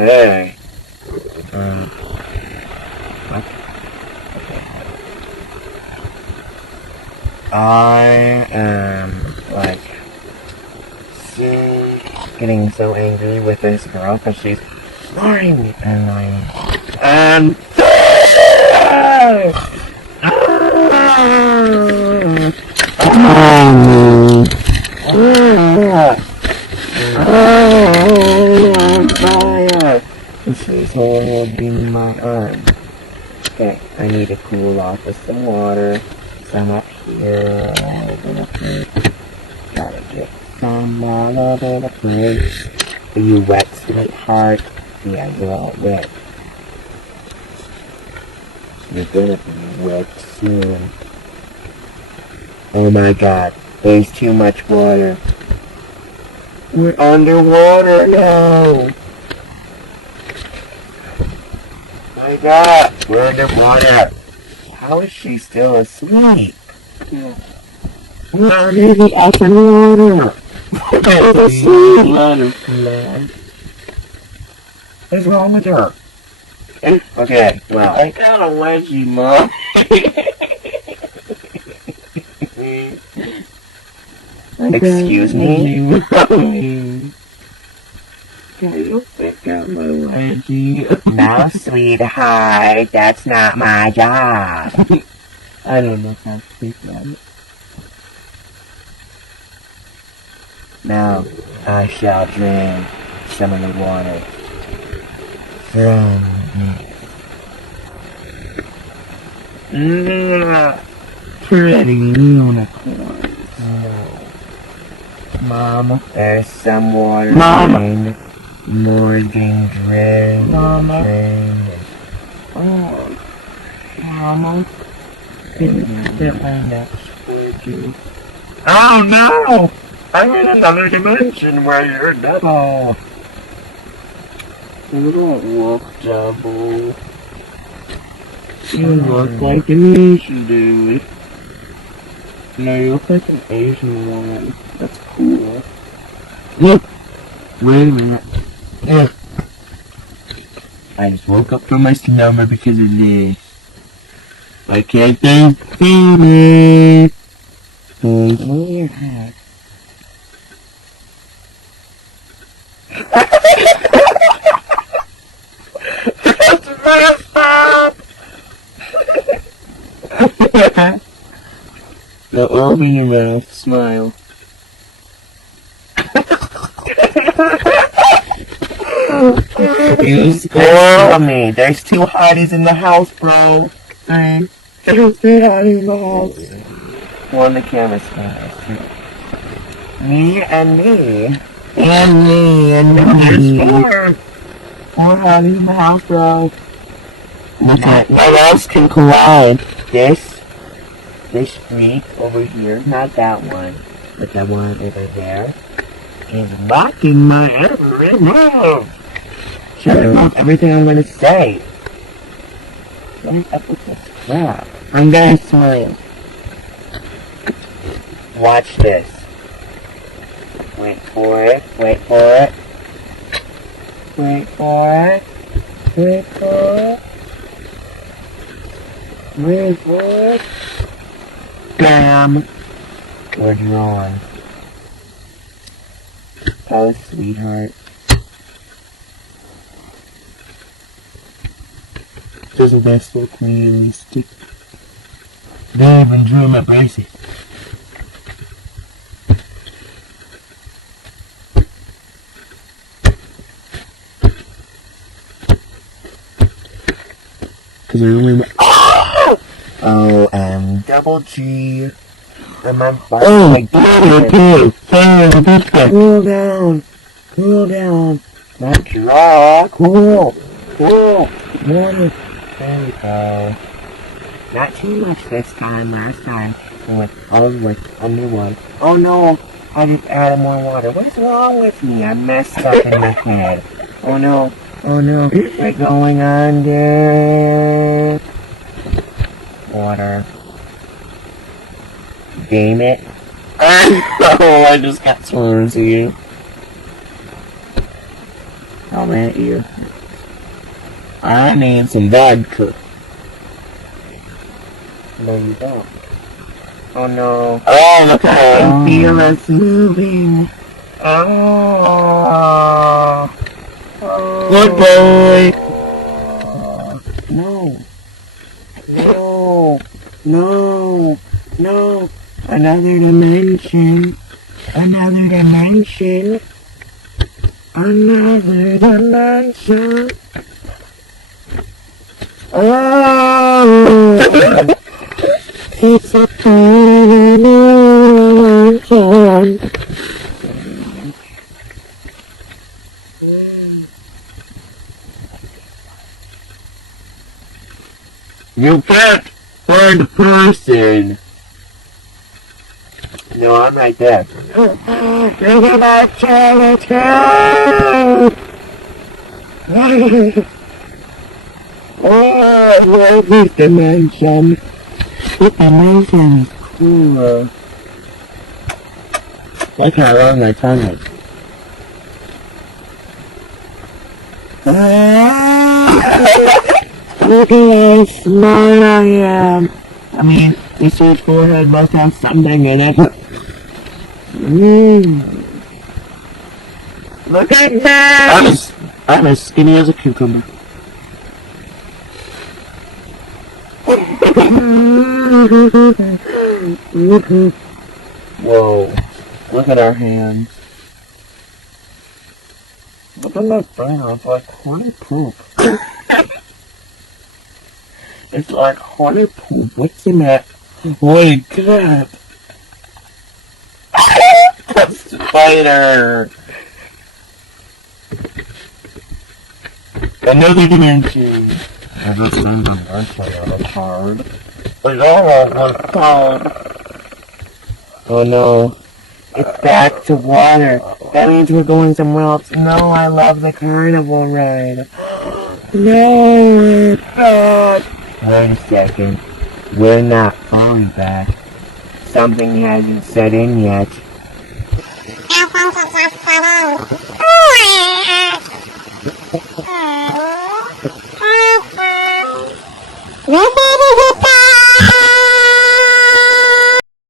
Hey. What? Okay. I am, like, getting so angry with this girl because she's snoring, and fire! She's holding my arm. Okay, I need to cool off with some water. Some up here. Gotta get some all over the place. Are you wet, sweetheart? Yeah, you're all wet. You're gonna be wet soon. Oh my god, there's too much water. We're underwater now. My god, we're underwater. How is she still asleep? We're in the upper water. We're asleep. What's wrong with her? Okay, well, I got a wedgie, Mom. Excuse me? Can you pick up my wedgie? No, sweetheart, that's not my job. I don't know how to speak about it. Now, I shall drink some of the water from pretty unicorn. Mama, there's some water. Mama! More getting drained. Mama. Oh, Mama. Oh no! I'm in another dimension where you're double. You don't look double. You look like an Asian dude. No, you look like an Asian woman. That's cool. Look! Wait a minute. Look. I just woke up from my slumber because of this. Why can't they see me? Move your head. That's messed up! Now open your mouth, smile. You spoiled me. There's two hotties in the house, bro. There's two hotties in the house. One the camera's camera. Me and me. And me and me. There's four hotties in the house, bro. Look at what else can collide? This streak over here, not that one, but that one over there, is blocking my every move. Shut up, everything I'm gonna say. Shut up with this crap. I'm gonna smile. Watch this. Wait for it, wait for it. Wait for it. Wait for it. Wait for it. Bam! We're drawn. Oh, sweetheart. Doesn't that look realistic? They even drew my braces. Cause I remember. Double G. And my butt like cool down. Cool down. Not draw. Cool. Cool. Water. There we go. Not too much this time. Last time I went underwater. Oh no. I just added more water. What is wrong with me? I messed up in my head. Oh no. Oh no. We're going under. Water. Damn it. Oh, I just got swimmers here. Come at you. I need some vodka. No, you don't. Oh no. Oh, look at it. I can feel us moving. Oh. Good boy. No. No. No. No. Another dimension. Another dimension. Another dimension. Oh. It's a tiny dimension. You can't find the person. No, I'm right there. Look at my skeleton! Oh, I love this dimension. This dimension is cool. Look how long my tongue is. Look at how smart I am. I mean, this huge forehead must have something in it. Look at that! I'm as skinny as a cucumber. Whoa. Look at our hands. Look at my brain. It's like horny poop. It's like horny poop. What's the matter? Holy crap! A spider! Another dimension! I just sent a bunch on a card. But all on one card. Oh no. It's back to water. That means we're going somewhere else. No, I love the carnival ride. No, we're back. Wait a second. We're not fully back. Something hasn't set in yet.